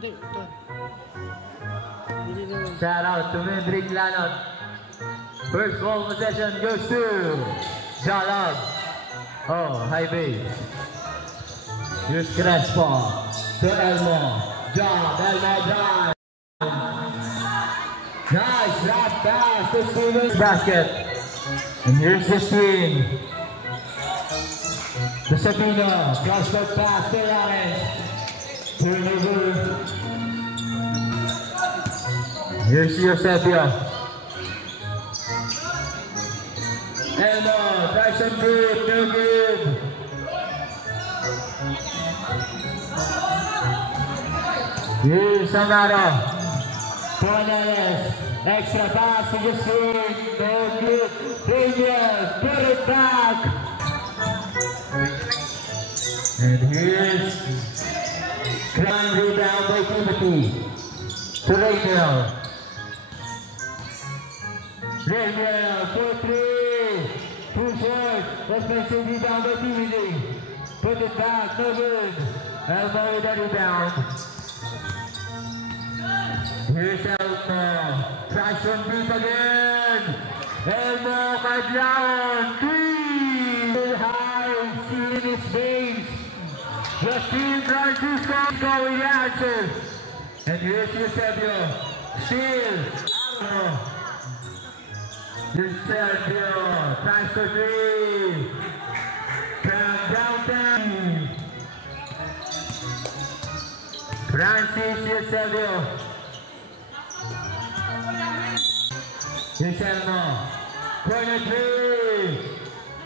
Hindi, ito. Shout out to Mendrick Lanot. First ball possession goes to Jalab. Oh, high base. Here's Crespo to Elmo. Job, Elmo drive. Nice drop pass to Stevens basket. And here's the swing. To Sabino. Cross-court pass to Lawrence. Turnover. Here's Eusebio. Elmo, Tyson Good, no good. Here's Amaro. Cornelius, extra pass to the swing, no good. Daniel, put it back. And here's Grand rebound by Timothy. To Rainier. Rainier, 4-3. Too short. Offensive rebound by Timothy. Put it back, no good. Elmo with the rebound. Here's Elmo. Tries from deep again. Elmo by down. 3. High, in his face. Justin Francisco with the answer. And here's Eusebio. Still. Eusebio. Tries for 3. From downtown. Francis Eusebio. Here's Elmo. Corner 3.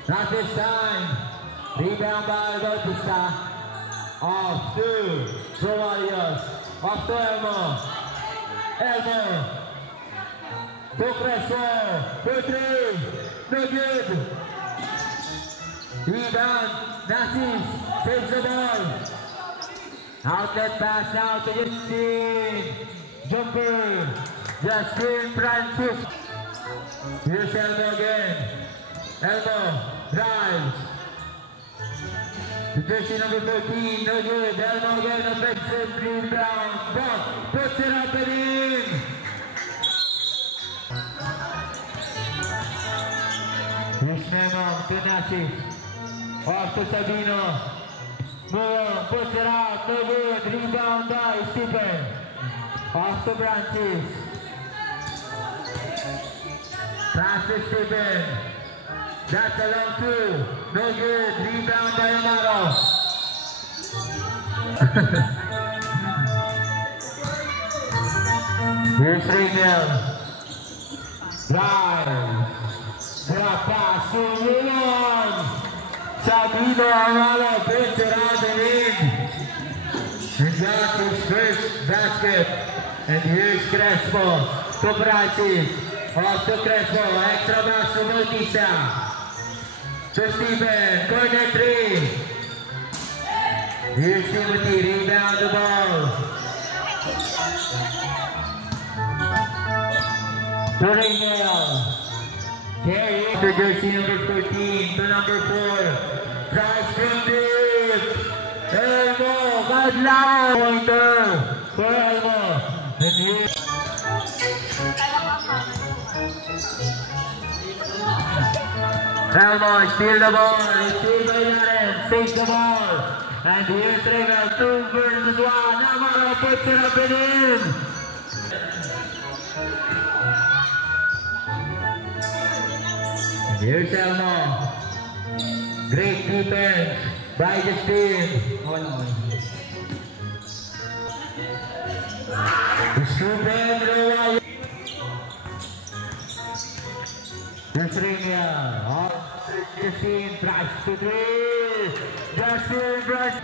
Not this time. Rebound by Bautista. Off to Romarios. Off to Elmo. Elmo. To Crespo. 2-3. No good. Rebound. Nassis. Saves the ball. Outlet pass now to Justin. Jumper. Justin Francis. Here's Elmo again. Elmo drives. The jersey number 13, no good. Elmo again, offensive rebound. Buck puts it up and in. Here's Memong to Nassis. Off to Sabino. Moore puts it out, no good. Rebound by Stephen. Off to Francis. Pass to Stephen. That's a long 2. No good. Rebound by Amaro. Here's Rainier. Drive. Drop pass to Wilon. Sabino Amaro puts it out and in. He got his first basket. And here's Crespo to Francis. Off to Crespo. Extra pass to Bautista. To Stephen, corner 3. Here's Timothy, rebound the ball. To Rainier. Carry to jersey number 14, to number 4. Drives from deep. Elmo, Kadlaw. Pointer for Elmo. And here. Elmo, steal the ball, steal by Lawrence, takes the ball, and here's Regal, 2 versus 1, Amaro puts it up and in. And here's Elmo, great defense by Justin. Stephen Roy. Here's Rainier. Justin tries to 3. Justin tries.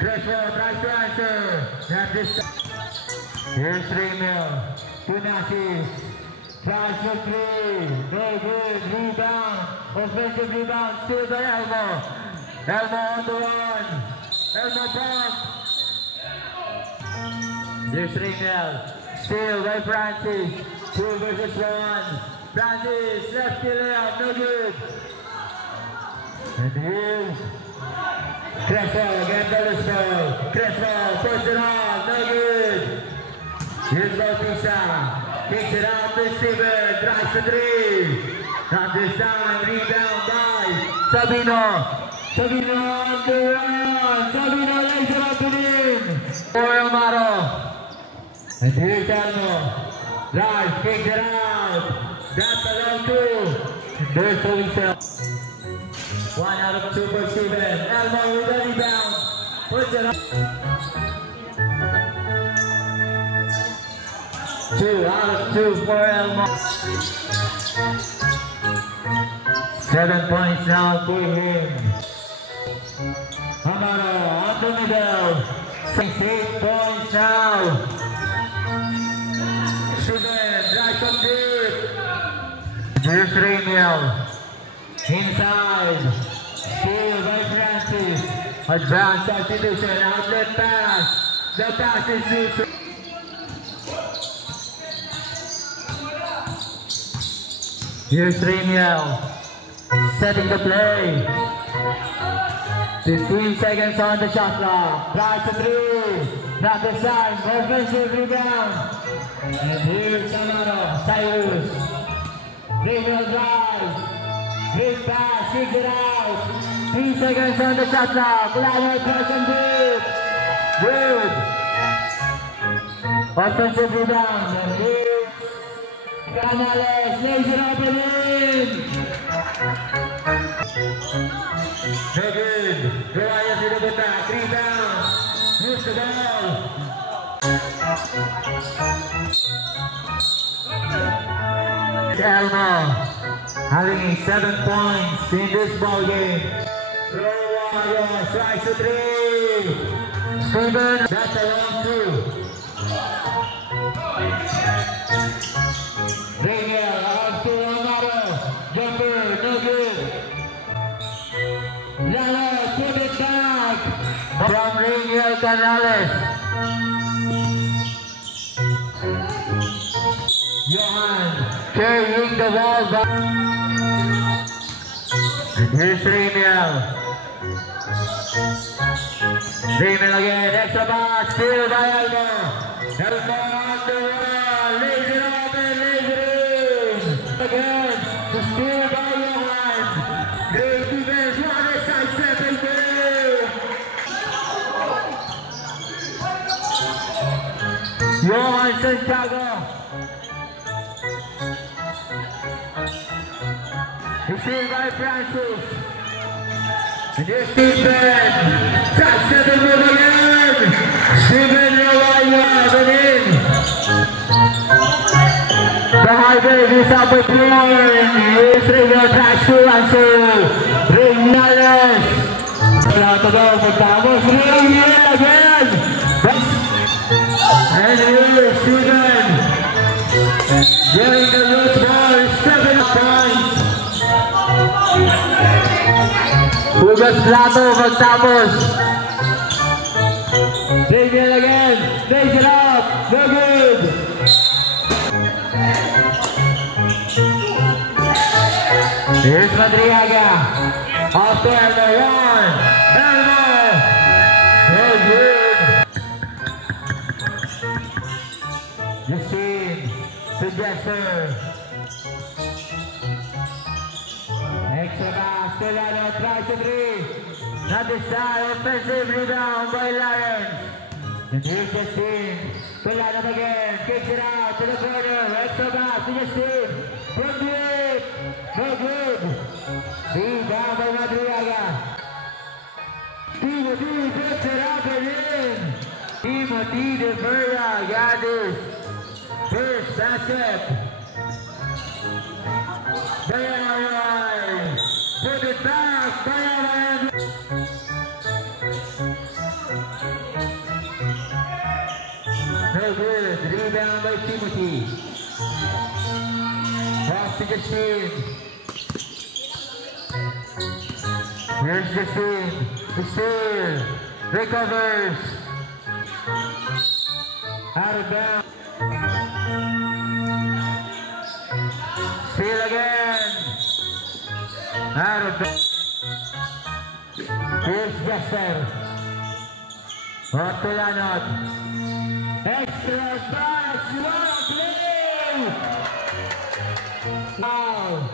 Crespo tries to answer. Not this time. Here's Rainier. To Nassis. Tries for 3. No good. Rebound. Offensive rebound. Still by Elmo. Elmo on the 1. Elmo pump. Here's Rainier. Still by Francis. 2 versus 1. Francis, left layup, no good. And here's Crespo again, double score. Crespo, puts it on, no good. Here's Bautista, kicks it out to Steven, drives to three. Not this time, rebound by Sabino. Sabino on the run, Sabino lays it up and in. For Amaro. And here's Elmo. Drives, kicks it out. That's a low two. There's Tolisa. 1 out of 2 for Steven. Elmo with the rebound. Puts it up. 2 out of 2 for Elmo. 7 points now for him. Amaro on the middle. 8 points now. Steven drives up deep. Here's Rainiel. Inside. Steal by Francis. Advanced substitution. Outlet pass. The pass is used. Here's Rainiel. Setting the play. 15 seconds on the shot clock. Drive to 3. Not this time. Offensive rebound. And here's Amaro. Cyrus. Rainiel drive. Great pass. Kicks it out. 3 seconds on the shot clock. Lalo person deep. Good. Offensive rebound. And here's Canales. Lays it up and in. No good. Goliath with the back. Rebound. Moves the ball. Elmo having 7 points in this ball game. Rowayo strikes to 3. Steven, that's a long 2. Rainiel out to Amaro. Jumper, no good. Lalo, put it back. From Rainiel Canales. Johan carrying the ball back. Here's Rainiel. Rainiel again, extra pass, still by Elmo. Elmo on the run, lays it up and lays it in. Again, the steal by Johan. Great defense, what a side step in there. Johan Santiago. Received by Francis. And here's Steven. Touch to the move again. Steven Rowayo and in. The Harvard is up with 1. Here's Rainiel tries to answer. Rainiel. Out the door for Thomas. Rainiel again. And here's Steven. Getting the loose ball. 7 points. Hugas Plato magtapos. Rainiel again. Lays it up. No good. Here's Madriaga. Off to Elmo. 1. Elmo. No good. Justine. To Jester. Extra pass to Lalo, tries to 3. Not this time, offensive rebound by Lions. And here's Justine. To Lalo again, kicks it out to the corner. Extra pass to Justine. From deep. No good. Rebound by Madriaga. Timothy puts it up and in. Timothy De Vera got this. First basket. Bayaran. Put it back. Bayaran. No good. Rebound by Timothy. Pass to Justine. Here's Justine. Justine. Recovers. Out of bounds. Steal again. Out of bounds. Here's Jester. Ortolanot. Extra pass. What play? Now.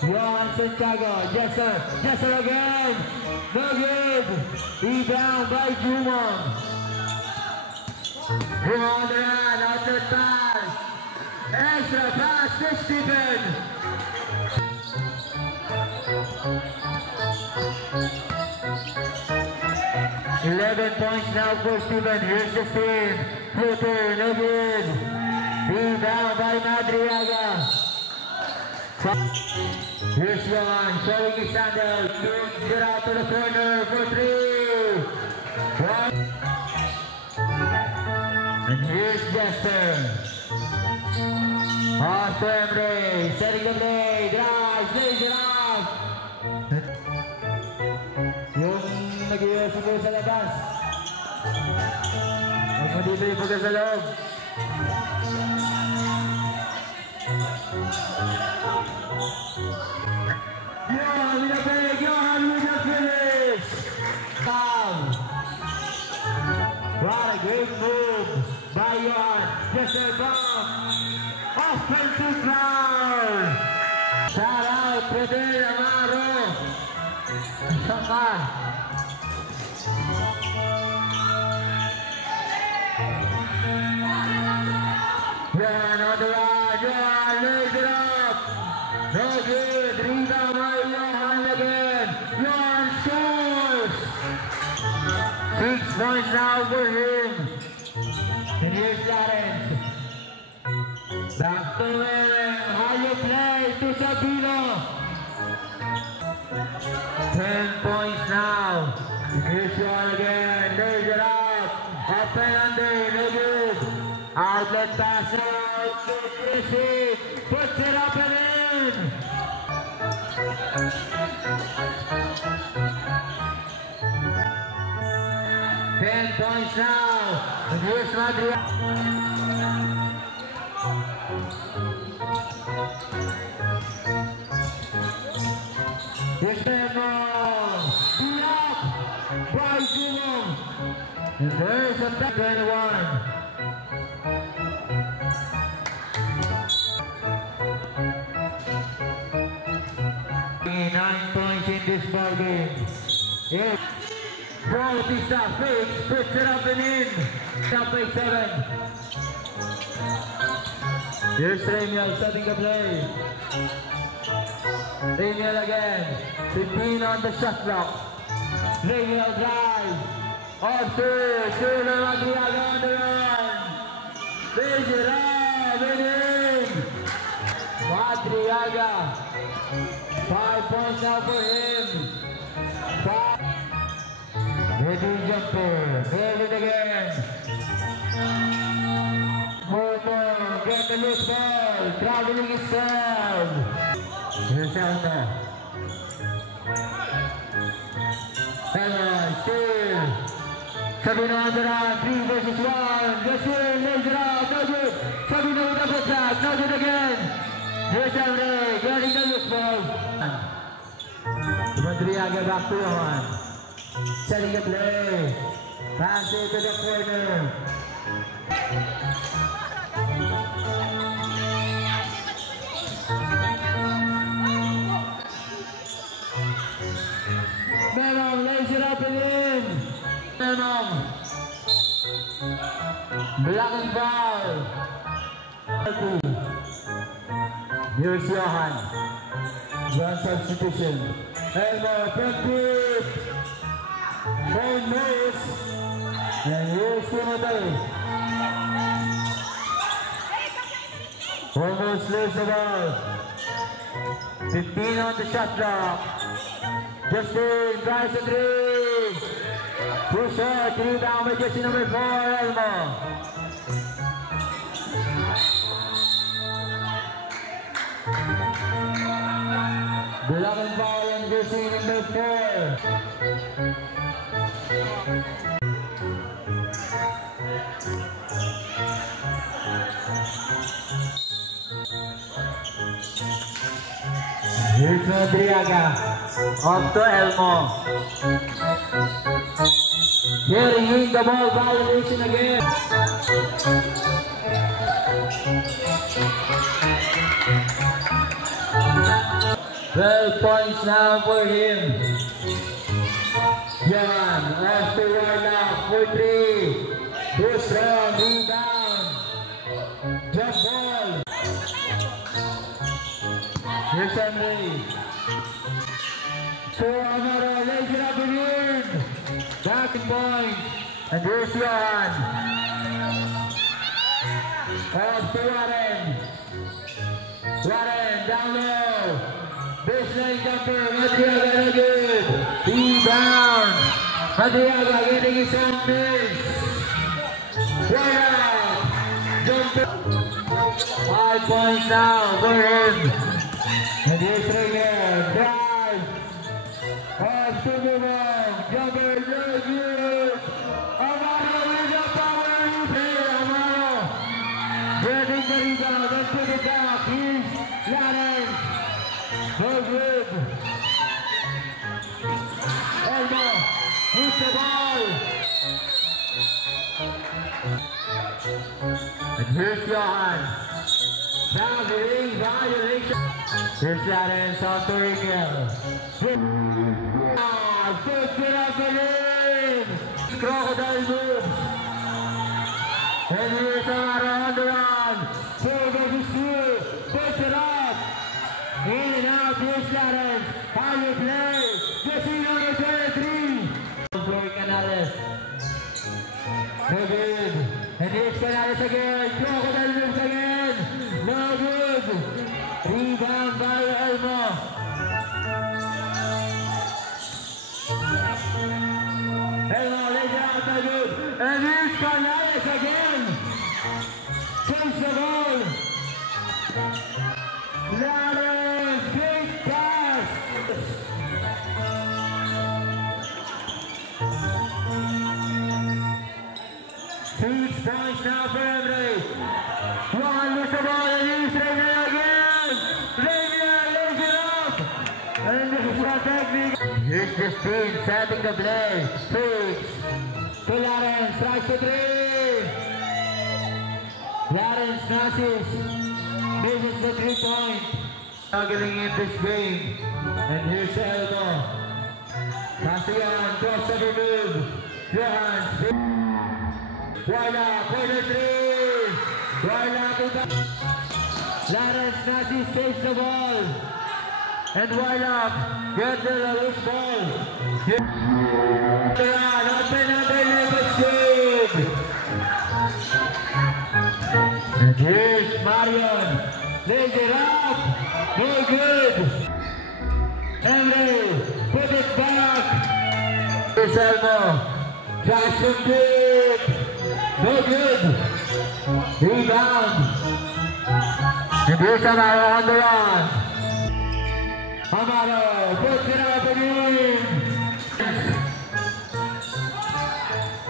Johan Santiago. Yes sir. Yes sir again. No good. Rebound by Jumong. On the run. Outside pass. Extra pass to Stephen. 11 points now for Stephen. Here's the steam. Floater, no good. Rebound by Madriaga. Here's one, showing his sandal. Brings it out to the corner for 3. And here's Jester. Off to Emre, setting the play, drives, lays it off. Yung nag-iwas mo sa labas. Huwag mo dito yung pagka sa loob. Johan with a break, Johan with a finish. What a great move by Johan. Just a bomb. Offensive foul. Shout out Fidel Amaro. Saka. Johan on the run. Johan lays it up. No good. Rebound by Johan again. Johan scores. 6 points now for him. And here's Lawrence. Back to Aaron. Higher play to Sabino. 10 points now. Here's Johan again. Lays it up. Up and under. No good. Outlet pass out to Chrissy. Puts it up and in. 10 points now. And here's Madriaga. Here's Demon. Block by Jumong. And there's a back 21. 9 points in this ball game. Yeah. Bautista fakes, puts it up and in. Up by 7. Here's Ramiel setting the play. Ramiel again. 15 on the shot clock. Ramiel drive. Off to Madriaga on the run. Raise it up and in. Madriaga. 5 points now for him. 5. Ready jumper. Hold it again. Momo. Get the loose ball. Traveling himself. Here's Elmo. Elmo. Still. Sabino on the run. 3 versus 1. Just here. Lays it out. No good. Sabino with the foot back. No good again. Here's Elmo. Getting the loose ball. Madriaga back to Johan. Setting the play. Pass it to the corner. Menom lays it up and in. Menom. Blocking foul. Here's Johan. One substitution. Elmo, effective. Phone miss. And here's Timothy. Almost lose the ball. 15 on the shot clock. Justin tries a 3. Too short. Rebound by jersey number 4, Elmo. Blocking ball and jersey number 4. Here's Madriaga. Off to Elmo. Carrying the ball violation again. 12 points now for him. Yan, after Warlock for 3. Too strong, rebound. Jump ball. Here's Henry. So Amaro lays it up again. Back in point. And here's Johan. Off to Warren. Warren down low. Baseline jumper. Madriaga good. Rebound. Madriaga getting his own miss. Warren. Jumper. 5 points now for him. And here's Rainier. Drive. Off to Mumon. Jumper. Good. Good. Amaro with the power replay. Amaro. Getting the rebound. Let's put it back. Here's Lawrence. No good. Elmo. With the ball. And here's Johan. Now the ring violation. Here's Lawrence on the ring. Puts it up again. Crocodile moves. And here's Amaro on the run. 4 versus 2. Puts it up. In and out. Here's Lawrence. How you play? Jessino on the 3. For Canales. No good. And here's Canales again. Crocodile moves again. No good. Rebound by Elmo. Elmo lays it out, no good. And here's Canales again. Takes the ball. Lawrence, great pass. 6 points now for Emre. Johan loses the ball and here's Rainier again. Rainier lays it up. And this is what technique. Here's the screen setting the play. 6. To Lawrence, strikes the 3. Lawrence snatches. Misses the 3-point. Struggling in this game. And here's Elmo. Johan, crossover move. Johan. Warlock, corner 3. Warlock with the... Lawrence snatches, takes the ball. And Warlock gets the loose ball. Open it's good. And here's Marion. Lays it up. No good. Emre, put it back. Here's Elmo. Josh from deep. No good. Rebound. And here's Amaro on the run. Amaro puts it up again.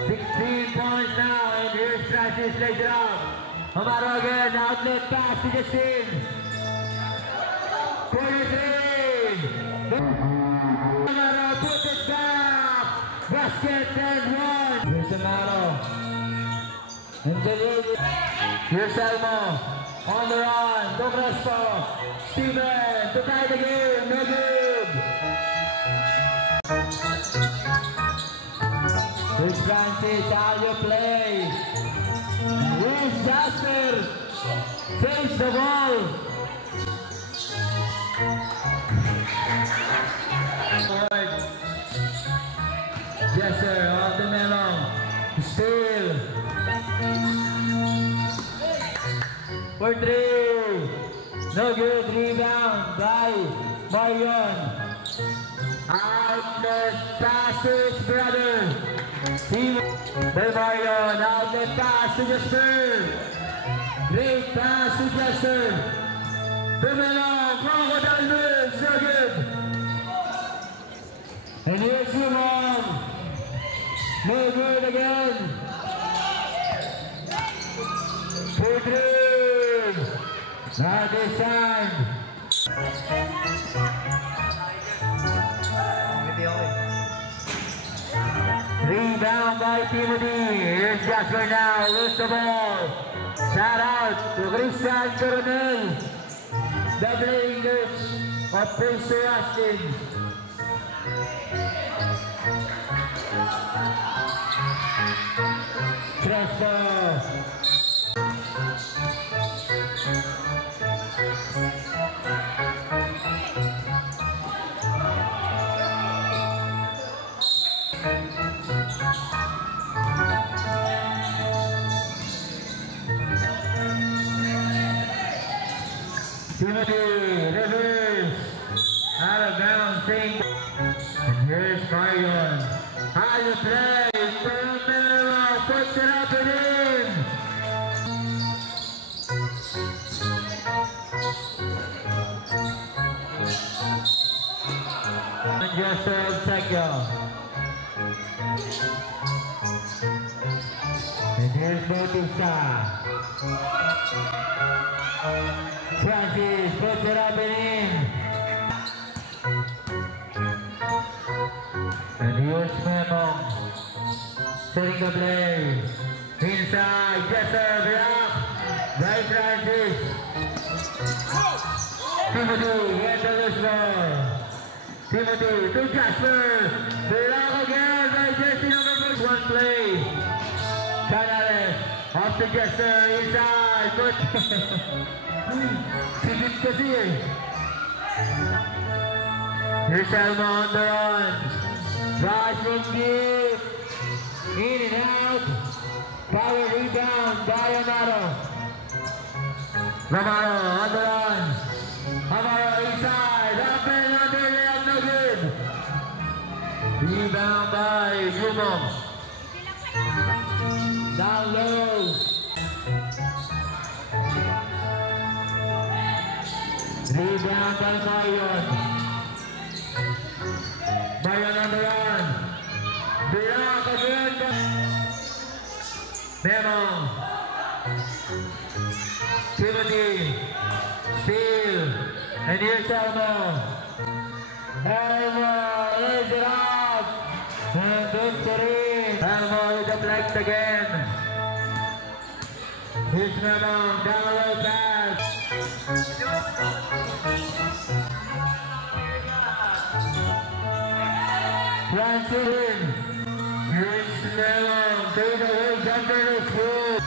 16 points now. And here's Francis, lays it up. Amaro again. Outlet pass to Justin. Corner 3. Amaro puts it back. Basket and 1. Here's Amaro. And the lead. Here's Elmo. On the run. Douglaso. Steven to tie the game. No good. Here's Francis. How you play. Here's Jasper. Face the ball. Jasper on the melon. Still. For 3. No good. Rebound by Marion. Outlet pass to his brother. By Marion. Outlet pass to Jasper. Great pass to Jasper. Melon. Crocodile moves. No good. And here's Humon. No good again. For 3. Not this time. Rebound. Rebound by Timothy. Here's Jasper now. Lose the ball. Shout out to Christian Coronel, the playing coach of Prince Austin. Transfer. Timothy, reverse, out of bounds, and here's Marion. How you play, Romero puts it up and in. And Joseph Tekyo. And here's Bautista. Francis puts it up and in. And here's Memong setting the play. Inside, Jesser, block by Francis. Timothy, get the loose ball. Timothy to Jasper. Block again by Jesse number 1 play. Canales off to Jesser, inside. Sigit kasi eh. Here's Elmo on the run. Rushing deep. In and out. Power rebound by Amaro. Amaro on the run. Amaro inside. Up and under layup, no good. Rebound by Jumong. Down low. Rebound by Marion. Marion on the run. Block again by Memong. Timothy. Steal. And here's Elmo. Elmo lays it up. And puts it in. Elmo with the flex again. Here's Memong. Down low pass. Francis, here's Melon, take away under the foot.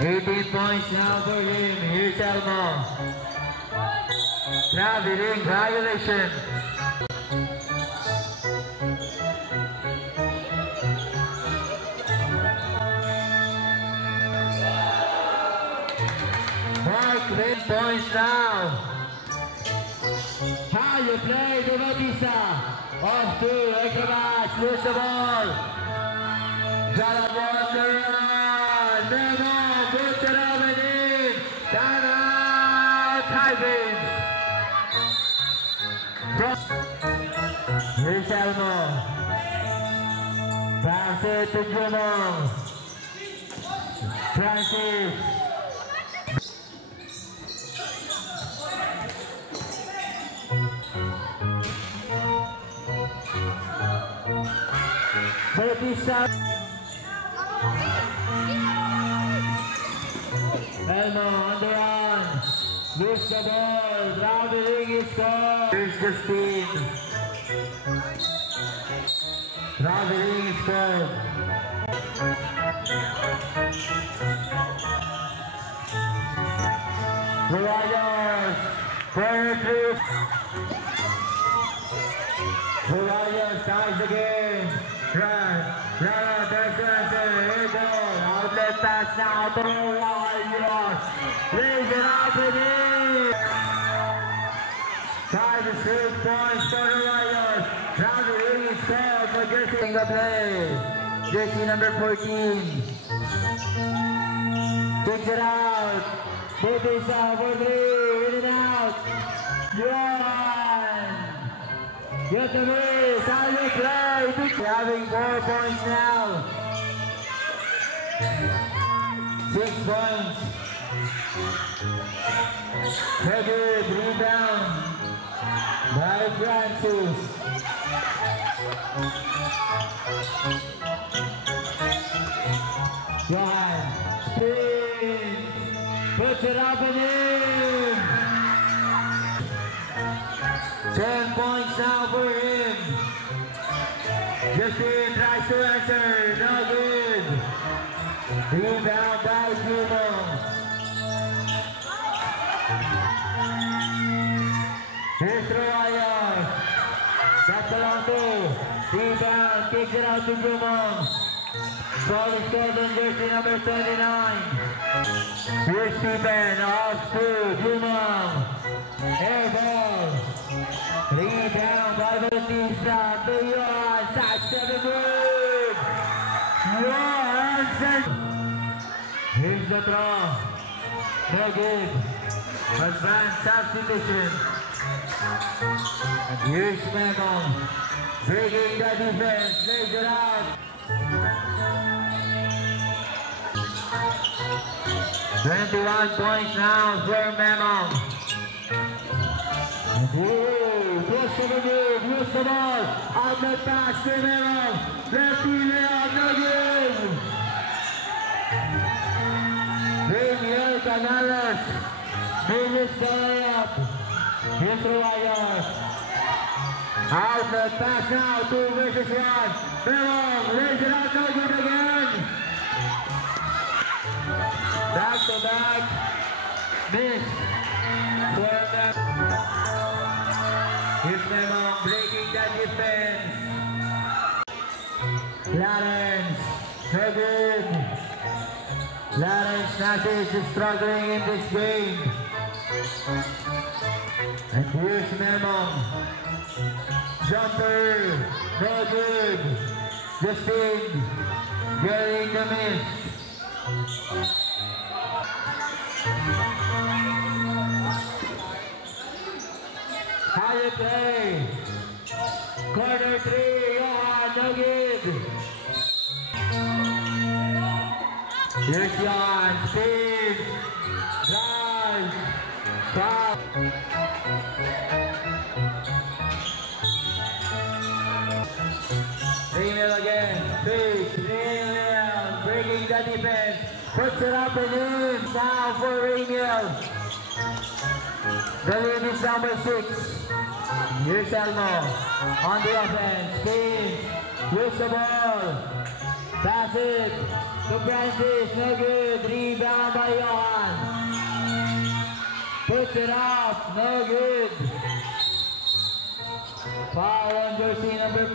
18 points now for him. Here's Elmo. Traveling violation. Mark 10 points now. How you play the Bautista. Off to Ekrabas, lose the ball. Jalabon the run. Memo puts it up and in. Down out, Tyvin. Here's Elmo. Pass it to Jumong. Francis. Bautista. Elmo on the run. Lose the ball. Traveling is scored. Here's Justine. Traveling is scored. The Warriors. Corner 3. The Warriors ties again. Run, there's the answer, here goes, outlet pass now to Warriors, raise it up and in, 5 straight points for the Warriors, now the ring is called for Jersey the play, Jersey number 14, takes it out, Bautista for 3, in and out, one. Get the miss, how you play? Having 4 points now. 6 points. Heavy rebound by Francis. Johan, spin, puts it up and in. 10 points now for him. Justin tries to answer, no good. Rebound by Jumong. Here's Royals. That's the long two. Rebound, kicks it out to Jumong. Ball is stolen, jersey number 29. Here's Stephen, off to Jumong. Air ball. Rebound by Bautista. To Johan, side 7 good. Johansson. Here's the throw. No good. Advanced substitution. And here's Memong. Breaking the defense. Lays it out. 21 points now for Memong. Push to the move. Use the ball. Outlet pass to Memong. Lefty layup. No good. Daniel Canales. Miss the layup. Here's Royals. Outlet pass now. 2 versus 1. Memong lays it out. No good again. Back to back. Miss. Here's Memong breaking the defense. Lawrence. No good. Lawrence Nasis is struggling in this game. And here's Memong. Jumper. No good. Justin getting the miss. Higher play. Corner 3. Johan, no good. Here's Johan. Spin. Drive. Foul. Ringel again. Big. Ringel. Breaking the defense. Puts it up and in. Now for Ringel. The lead is number 6. Here's Elmo on the offense. Spin. Use the ball. Pass it to Francis. No good. Rebound by Johan. Puts it up. No good. Foul on jersey number 4.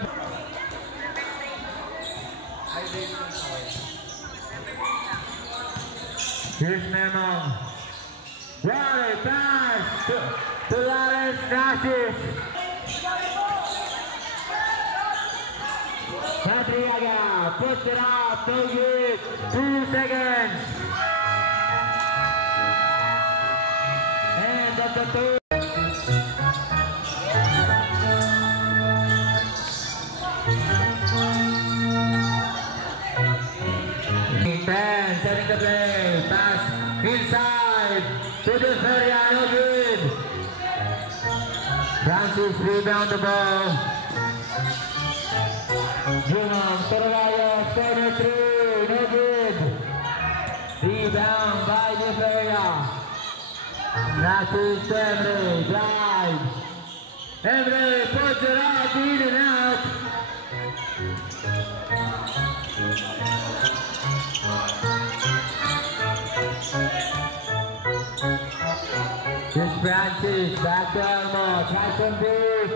Here's Memong. Water pass to Lawrence Nasis. Santiago puts it up. No good. 2 seconds. And that's the 2. Setting the play, pass inside to the Feria, no good. Francis rebound the ball. Jumong, Torvayo, corner 3, no good. Rebound by the Feria. Francis to Emre, drive. Emre puts it up, in and out. Here's Francis, back to Elmo, tries some deep.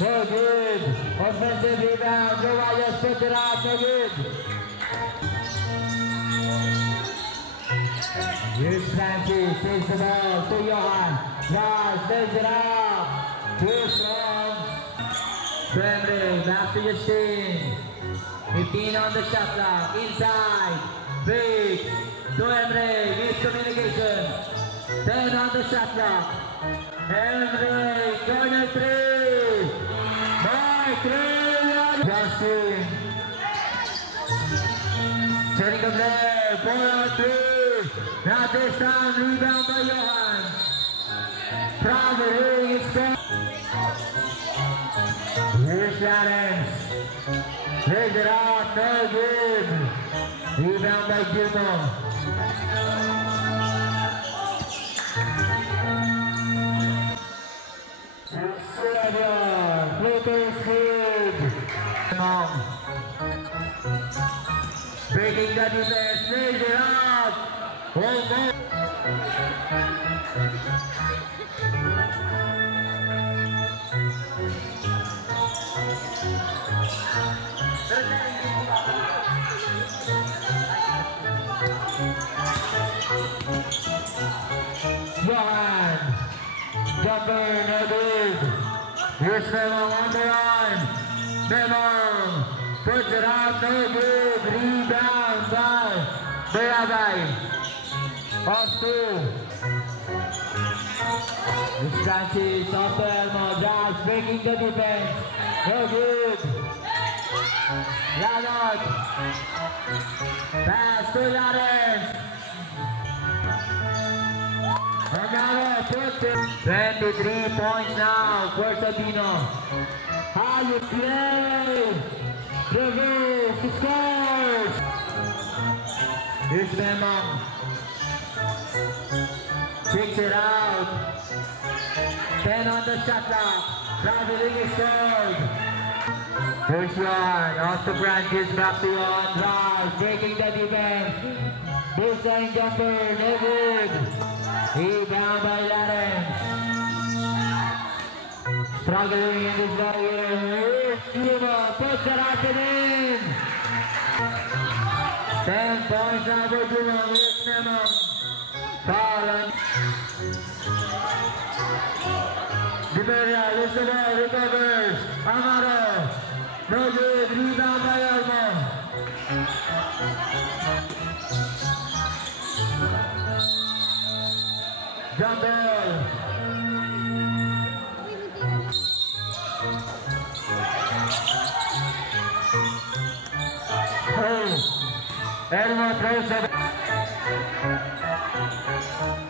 No good. Offensive rebound, Royals puts it up, no good. Here's Francis, takes the ball to Johan. Drives, lays it up. Too strong. Emre, back to Justin. 15 on the shot clock, inside. Big to Emre, miscommunication. 10 on the shot clock. Emre, corner 3. By 3. Justin. Setting the play. 4 on 3. Now this time, rebound by Johan. From the ring, it's Here's Lawrence. Plays it out, no good. Rebound by Gilmore. Breaking the defense, plays it out. Almost. Johan, jumper, no good. Here's Memong on the run. Memong puts it out, no good. Rebound by Barabay. Off two. Francis off the elbow, drives, breaking the defense. No good. Lanot. Pass to Lawrence. Another puts it. 23 points now for Sabino. How you play? Reverse, he scores. Here's Memong. Takes it out. 10 on the shot clock. Traveling is scored. First one off the branches, back to on drive, breaking the defense. Baseline jumper, no good. Rebound by Lawrence. Struggling in this barrier. Here's puts it out and in. 10 points now for Juma. Here's Memong. Foul. Liberia, lifts the ball, recovers. Amaro. No good. Rebound by Elmo. Jump ball. Oh. Elmo throws it.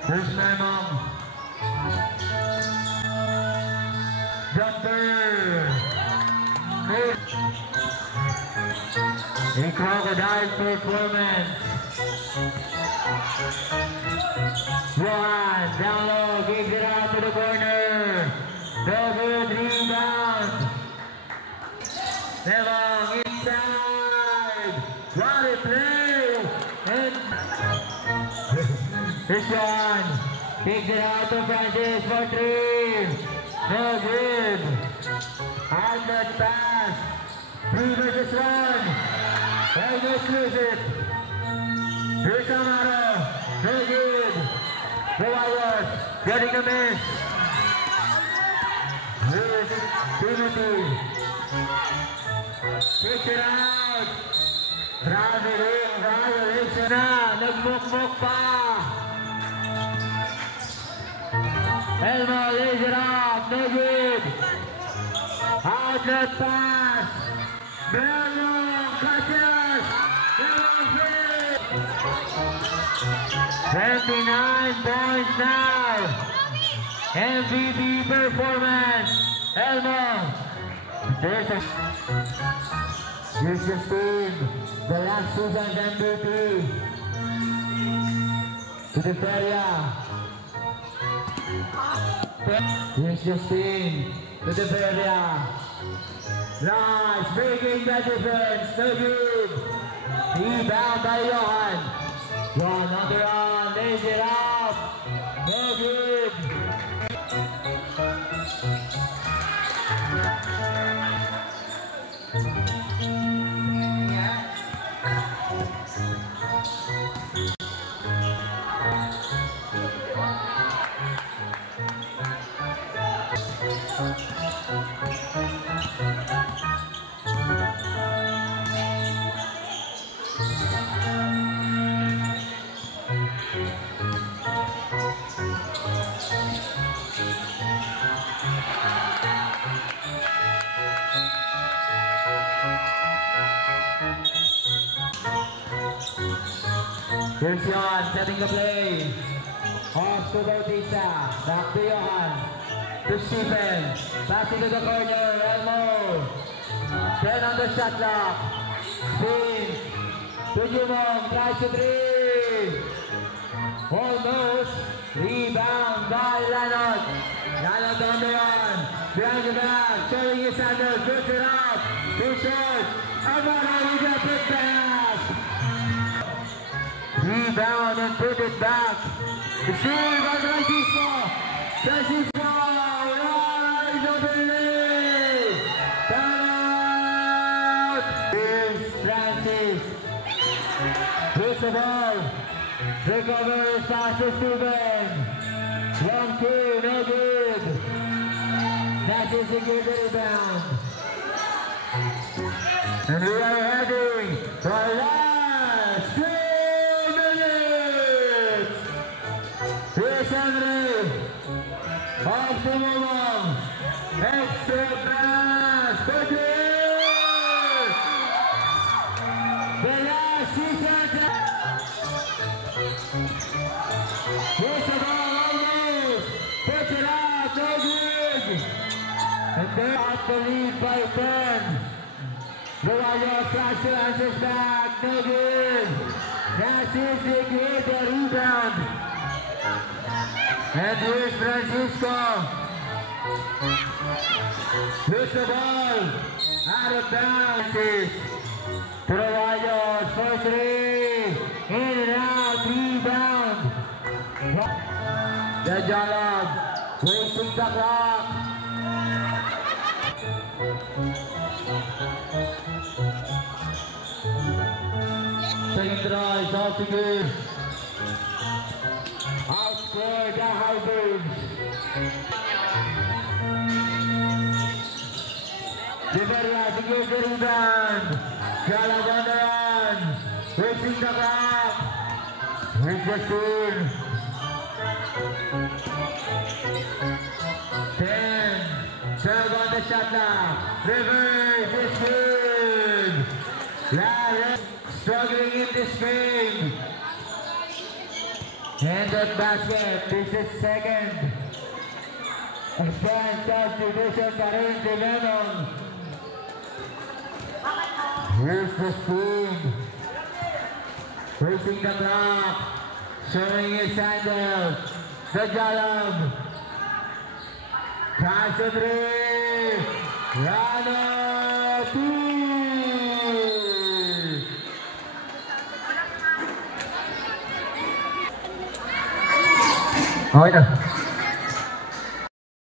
Here's Memong. Jumper. A crocodile performance. Johan down low, gives it out to the corner. Double rebound. Memong inside. What a play! And here's Johan. Takes it out to Francis for three. No good. And that pass. 3 versus 1. Almost lose it. Here's Amaro. No good. The Warriors getting a miss. Here's Timothy. Takes it out. Traveling violation na. Nagmukmuk pa. Elmo lays it off. No good. Outlet pass. Memong catches. Memong free. 29 points now. MVP performance. Elmo. Here's Justine, the last season's MVP. To the Feria. Here's Justine, to the Feria. Nice, breaking the defense, no good. Rebound by Johan. Johan on the run, lays it out. No good. Here's Johan setting the play. Off to Bautista. Back to Johan. To Stephen. Passing to the corner. low. 10 on the shot clock. Spin. To Jumong, tries to 3. Almost. Rebound by Lanot. Lanot on the run. Behind the back. Showing his handles. Puts it up. Too short. Amara with a put back. Rebound and put it back. The shoot by Francisco. Francisco. Rise of the lead. Timeout. Here's Francis. Here's the ball. Recover as fast as Steven. 1-2, no good. That is a good rebound. And we are heading for our last 2 minutes. Here's Andre. Off the Jumong. Extra pass. Put it. The last 6 seconds. Here's the ball almost. Puts it out. No good. And they're out the lead by 10. The Warriors tries to answer back. No good. That's easy. Great rebound. And here's Francisco. Here's the ball. Out of bounds. To the Warriors for 3. In and out. Rebound. The Jalab. Wasting the clock. Second try is also good. Outscored the Highbirds. Diveria to give the rebound. Jalab on the run. Wasting the clock. Here's the steal. 10. 12 on the shot clock. Reverse is good. Larry struggling in this game. And that basket. This is second. Advanced substitution pa rin si Lennon. Here's the spoon. Racing the clock. Showing his handles. The Jalab. Pass the 3. Rano 2. Okay na.